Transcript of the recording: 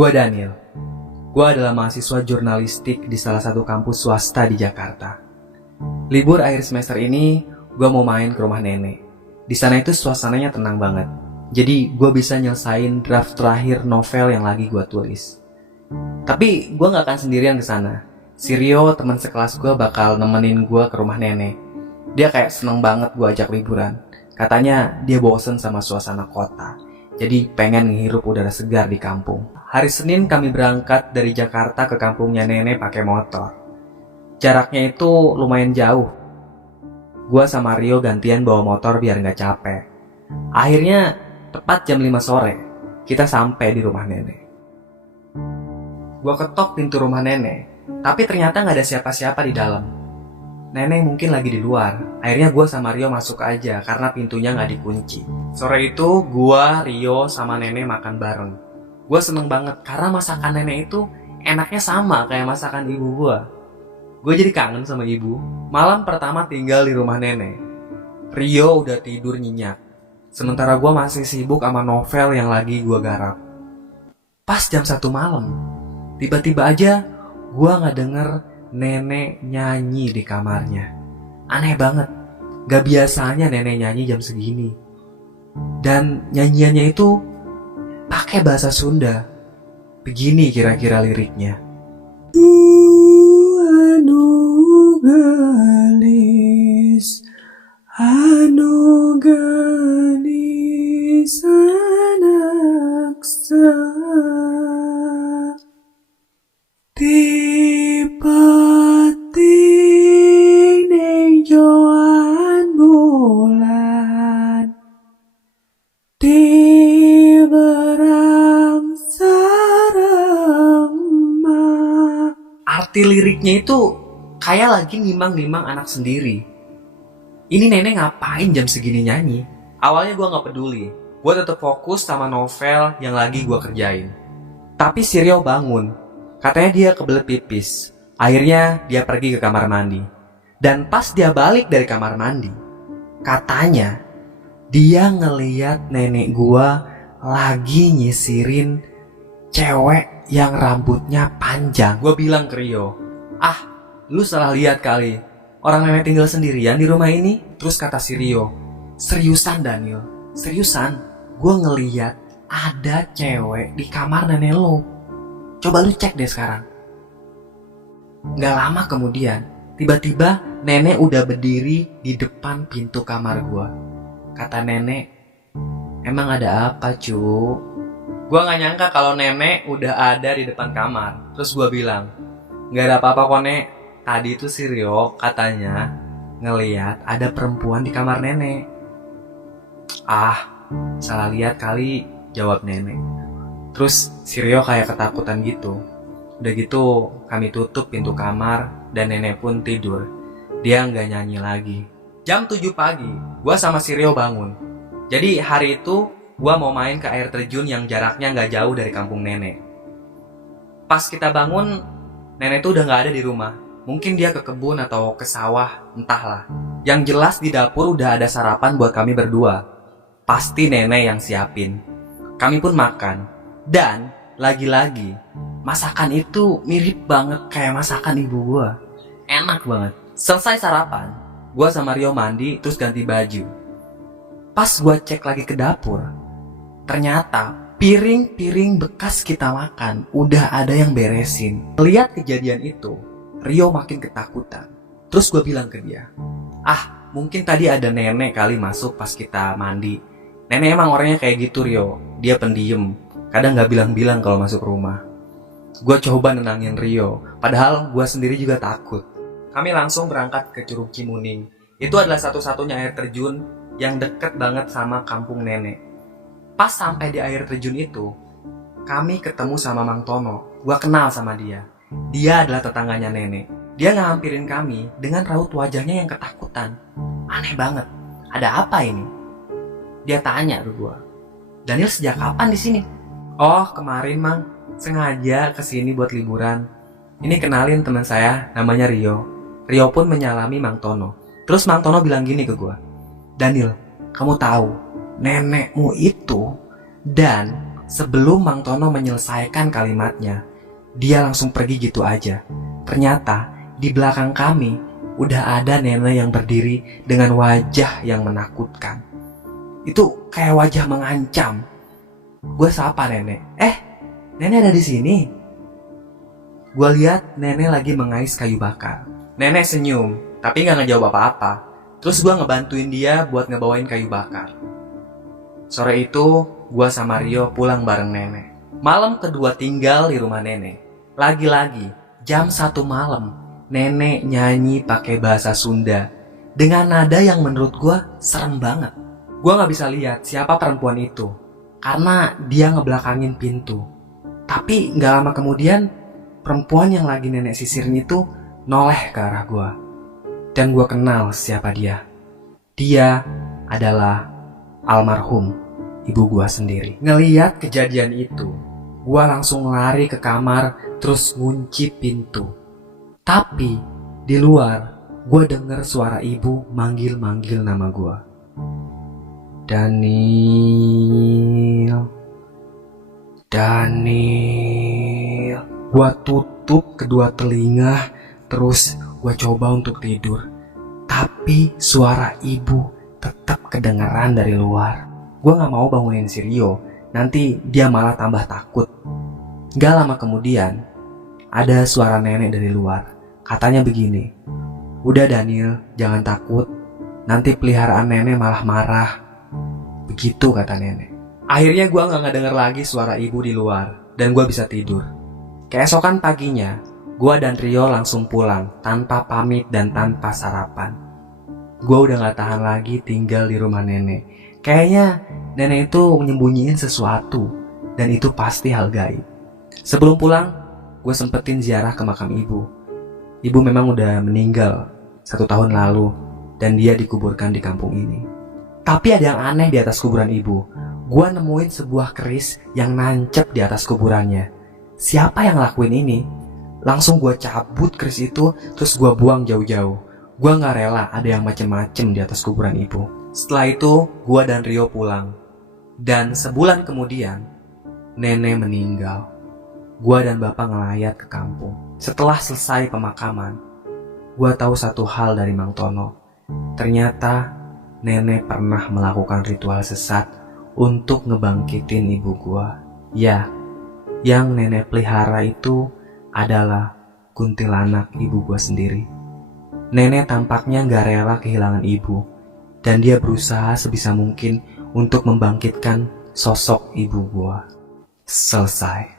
Gua Daniel. Gua adalah mahasiswa jurnalistik di salah satu kampus swasta di Jakarta. Libur akhir semester ini, gua mau main ke rumah nenek. Di sana itu suasananya tenang banget. Jadi gua bisa nyelesain draft terakhir novel yang lagi gua tulis. Tapi gua nggak akan sendirian ke sana. Si Rio, teman sekelas gua, bakal nemenin gua ke rumah nenek. Dia kayak seneng banget gua ajak liburan. Katanya dia bosen sama suasana kota. Jadi pengen ngehirup udara segar di kampung. Hari Senin kami berangkat dari Jakarta ke kampungnya nenek pakai motor. Jaraknya itu lumayan jauh. Gua sama Rio gantian bawa motor biar nggak capek. Akhirnya tepat jam 5 sore kita sampai di rumah nenek. Gua ketok pintu rumah nenek, tapi ternyata nggak ada siapa-siapa di dalam. Nenek mungkin lagi di luar. Akhirnya gue sama Rio masuk aja karena pintunya gak dikunci. Sore itu gue, Rio, sama nenek makan bareng. Gue seneng banget karena masakan nenek itu enaknya sama kayak masakan ibu gue. Gue jadi kangen sama ibu. Malam pertama tinggal di rumah nenek. Rio udah tidur nyenyak. Sementara gue masih sibuk sama novel yang lagi gue garap. Pas jam 1 malam, tiba-tiba aja gue gak denger nenek nyanyi di kamarnya. Aneh banget, gak biasanya nenek nyanyi jam segini. Dan nyanyiannya itu pakai bahasa Sunda. Begini kira-kira liriknya. Anu gelis, anu gelis anaksa, arti liriknya itu kayak lagi nimang-nimang anak sendiri. Ini nenek ngapain jam segini nyanyi? Awalnya gue gak peduli. Gue tetap fokus sama novel yang lagi gue kerjain. Tapi si Rio bangun. Katanya dia kebelet pipis. Akhirnya dia pergi ke kamar mandi. Dan pas dia balik dari kamar mandi, katanya dia ngeliat nenek gue lagi nyisirin cewek yang rambutnya panjang. Gue bilang ke Rio, lu salah lihat kali. Orang nenek tinggal sendirian di rumah ini. Terus kata si Rio, seriusan Daniel, seriusan, gue ngeliat ada cewek di kamar nenek lo. Coba lu cek deh sekarang. Gak lama kemudian, tiba-tiba nenek udah berdiri di depan pintu kamar gue. Kata nenek, emang ada apa cu? Gue gak nyangka kalau nenek udah ada di depan kamar. Terus gue bilang, gak ada apa-apa kok nek. Tadi itu si Rio katanya ngeliat ada perempuan di kamar nenek. Salah lihat kali, jawab nenek. Terus si Rio kayak ketakutan gitu. Udah gitu kami tutup pintu kamar dan nenek pun tidur. Dia gak nyanyi lagi. Jam 7 pagi, gue sama si Rio bangun. Jadi hari itu gue mau main ke air terjun yang jaraknya gak jauh dari kampung nenek. Pas kita bangun, nenek tuh udah gak ada di rumah. Mungkin dia ke kebun atau ke sawah, entahlah. Yang jelas di dapur udah ada sarapan buat kami berdua. Pasti nenek yang siapin. Kami pun makan. Dan lagi-lagi, masakan itu mirip banget kayak masakan ibu gue. Enak banget. Selesai sarapan, gue sama Rio mandi terus ganti baju. Pas gue cek lagi ke dapur, ternyata piring-piring bekas kita makan udah ada yang beresin. Lihat kejadian itu, Rio makin ketakutan. Terus gue bilang ke dia, mungkin tadi ada nenek kali masuk pas kita mandi. Nenek emang orangnya kayak gitu Rio. Dia pendiem, kadang gak bilang-bilang kalau masuk rumah. Gue coba nenangin Rio, padahal gue sendiri juga takut. Kami langsung berangkat ke Curug Cimuning. Itu adalah satu-satunya air terjun yang deket banget sama kampung nenek. Pas sampai di air terjun itu, kami ketemu sama Mang Tono. Gua kenal sama dia. Dia adalah tetangganya nenek. Dia ngehampirin kami dengan raut wajahnya yang ketakutan. Aneh banget. Ada apa ini? Dia tanya ke gua. Daniel sejak kapan di sini? Oh, kemarin Mang. Sengaja kesini buat liburan. Ini kenalin teman saya, namanya Rio. Rio pun menyalami Mang Tono. Terus Mang Tono bilang gini ke gua. Daniel, kamu tahu, nenekmu itu dan sebelum Mang Tono menyelesaikan kalimatnya, dia langsung pergi gitu aja. Ternyata di belakang kami udah ada nenek yang berdiri dengan wajah yang menakutkan. Itu kayak wajah mengancam. Gue sapa nenek. Nenek ada di sini. Gue lihat nenek lagi mengais kayu bakar. Nenek senyum, tapi gak ngejawab apa-apa. Terus gue ngebantuin dia buat ngebawain kayu bakar. Sore itu, gue sama Rio pulang bareng nenek. Malam kedua tinggal di rumah nenek. Lagi-lagi, jam 1 malam, nenek nyanyi pakai bahasa Sunda dengan nada yang menurut gue serem banget. Gue gak bisa lihat siapa perempuan itu karena dia ngebelakangin pintu. Tapi gak lama kemudian, perempuan yang lagi nenek sisirin itu noleh ke arah gue. Dan gue kenal siapa dia. Dia adalah almarhum ibu gue sendiri. Ngeliat kejadian itu, gue langsung lari ke kamar terus ngunci pintu. Tapi di luar, gue denger suara ibu manggil-manggil nama gue. Daniel. Gue tutup kedua telinga, terus gue coba untuk tidur. Tapi suara ibu tetap kedengeran dari luar. Gue gak mau bangunin si Rio, nanti dia malah tambah takut. Gak lama kemudian, ada suara nenek dari luar. Katanya begini, "Udah Daniel, jangan takut, nanti peliharaan nenek malah marah." Begitu kata nenek. Akhirnya gue gak ngedenger lagi suara ibu di luar, dan gue bisa tidur. Keesokan paginya, gue dan Rio langsung pulang tanpa pamit dan tanpa sarapan. Gue udah gak tahan lagi tinggal di rumah nenek. Kayaknya nenek itu menyembunyiin sesuatu, dan itu pasti hal gaib. Sebelum pulang, gue sempetin ziarah ke makam ibu. Ibu memang udah meninggal 1 tahun lalu, dan dia dikuburkan di kampung ini. Tapi ada yang aneh di atas kuburan ibu. Gue nemuin sebuah keris yang nancep di atas kuburannya. Siapa yang lakuin ini? Langsung gue cabut keris itu, terus gue buang jauh-jauh. Gue gak rela ada yang macem-macem di atas kuburan ibu. Setelah itu, gue dan Rio pulang. Dan sebulan kemudian, nenek meninggal. Gue dan bapak ngelayat ke kampung. Setelah selesai pemakaman, gue tahu satu hal dari Mang Tono. Ternyata nenek pernah melakukan ritual sesat untuk ngebangkitin ibu gua. Ya, yang nenek pelihara itu adalah kuntilanak ibu gua sendiri. Nenek tampaknya gak rela kehilangan ibu, dan dia berusaha sebisa mungkin untuk membangkitkan sosok ibu gua. Selesai.